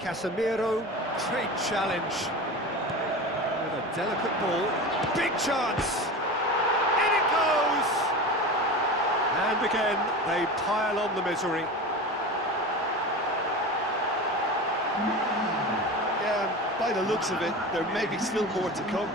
Casemiro, great challenge. With a delicate ball, big chance! In it goes! And again, they pile on the misery. Yeah, by the looks of it, there may be still more to come.